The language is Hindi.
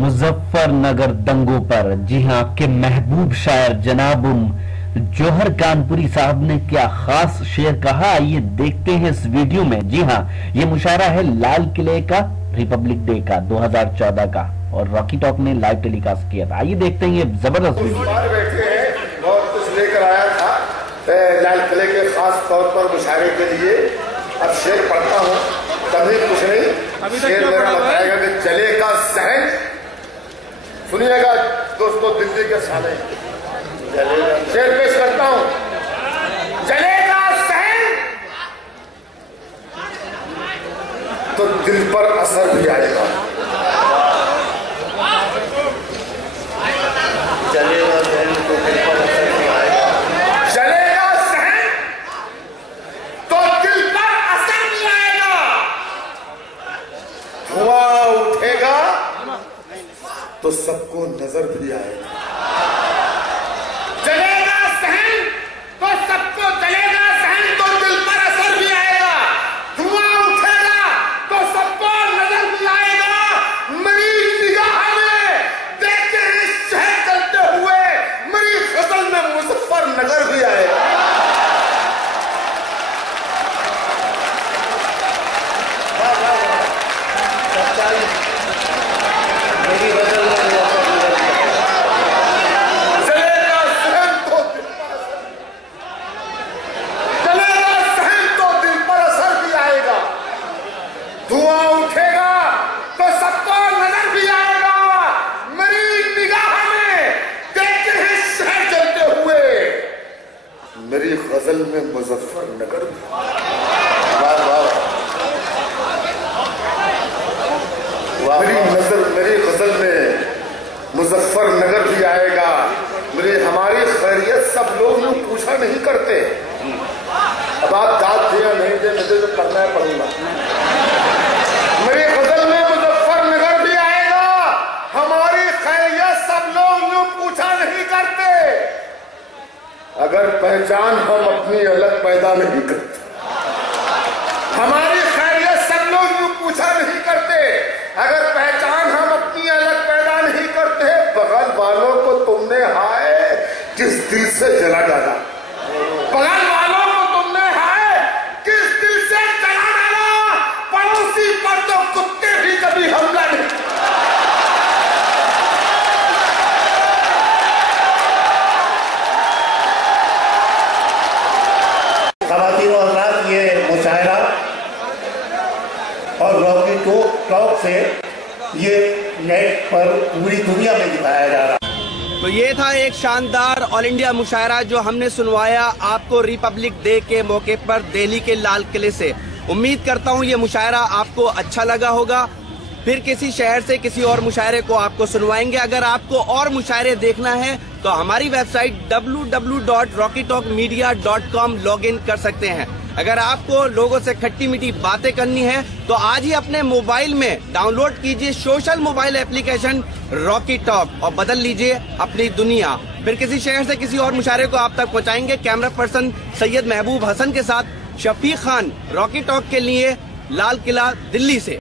मुजफ्फरनगर दंगों पर जी हां आपके महबूब शायर जनाब जौहर कानपुरी साहब ने क्या खास शेर कहा, आइए देखते हैं इस वीडियो में। जी हां, ये मुशायरा है लाल किले का, रिपब्लिक डे का 2014 का, और रॉकी टॉक ने लाइव टेलीकास्ट किया था। आइए देखते हैं ये जबरदस्त वीडियो। बैठे हैं और कुछ लेकर आया था लाल किले के खास तौर पर मुशायरे के लिए। अब शेर पढ़ता हूँ, कभी कुछ नहीं, शेर मेरा बताएगा कि जलेगा सहन। सुनिएगा दोस्तों, दिल्ली के साले शेर पेश करता हूँ। जलेगा सहन तो दिल पर असर भी आएगा। जलेगा सहन तो दिल पर असर भी आएगा। जलेगा सहन तो दिल पर असर भी आएगा। धुआं उठेगा तो सबको नजर भी आएगा। जलेगा सहन तो सबको जलेगा सहन तो दिल पर असर भी आएगा। धुआं उठेगा तो सबको नजर भी आएगा। मेरी निगाह में देखे शहर चलते हुए, मेरी गजल में मुजफ्फरनगर भी आएगा। मेरी गजल में धुआं उठेगा तो सबको नजर भी आएगा। मेरी निगाह में देखते हैं शहर चलते हुए, मेरी गजल में मुजफ्फरनगर। वाह वाह, मेरी गजल में मुजफ्फरनगर भी आएगा। हमारी खैरियत सब लोग यूं पूछा नहीं करते। अब आप दाद दिया नहीं दे, मुझे तो करना है पड़ूंगा। मेरी गजल में मुजफ्फरनगर भी आएगा। हमारी खैरियत सब लोग यूं पूछा नहीं करते। अगर पहचान हम अपनी अलग पैदा नहीं करते। हमारी खैरियत सब लोग यूं पूछा नहीं करते। अगर पहचान हम अपनी अलग पैदा नहीं करते। बगल वालों को तुमने हाय किस दिल से जला डाला। बगल वालों को तुमने हाय किस दिल से जला डाला। पड़ोसी पर तो कुत्ते भी कभी हमला नहीं। ख़वातीन और हज़रात, ये मुशायरा और रॉकी टॉक से ये नेट पर पूरी दुनिया में दिखाया जा रहा है। तो ये था एक शानदार ऑल इंडिया मुशायरा जो हमने सुनवाया आपको रिपब्लिक डे के मौके पर दिल्ली के लाल किले से। उम्मीद करता हूँ ये मुशायरा आपको अच्छा लगा होगा। फिर किसी शहर से किसी और मुशायरे को आपको सुनवाएंगे। अगर आपको और मुशायरे देखना है तो हमारी वेबसाइट www.rockytalkmedia.com लॉगिन कर सकते हैं। अगर आपको लोगों से खट्टी मीठी बातें करनी है तो आज ही अपने मोबाइल में डाउनलोड कीजिए social mobile application Rocky talk और बदल लीजिए अपनी दुनिया। फिर किसी शहर से किसी और मुशायरे को आप तक पहुंचाएंगे। कैमरा पर्सन सैयद महबूब हसन के साथ शफीक खान, रॉकी टॉक के लिए, लाल किला, दिल्ली से।